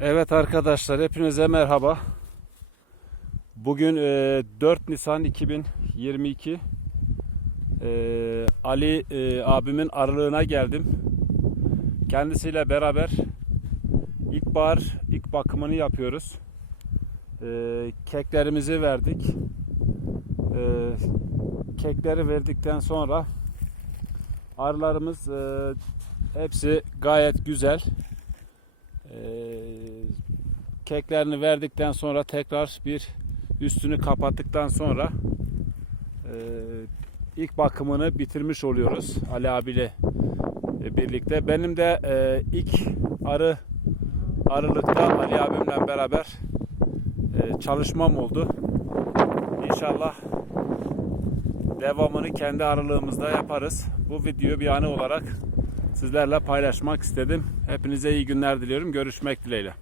Evet arkadaşlar hepinize merhaba. Bugün e, 4 Nisan 2022. E, Ali e, abimin aralığına geldim. Kendisiyle beraber ilkbahar ilk bakımını yapıyoruz. E, keklerimizi verdik. E, kekleri verdikten sonra arılarımız e, hepsi gayet güzel. Ee, keklerini verdikten sonra tekrar bir üstünü kapattıktan sonra e, ilk bakımını bitirmiş oluyoruz Ali abiyle e, birlikte. Benim de e, ilk arı arılıkta Ali abimle beraber çalışmam oldu. İnşallah devamını kendi aralığımızda yaparız. Bu video bir anı olarak sizlerle paylaşmak istedim. Hepinize iyi günler diliyorum. Görüşmek dileğiyle.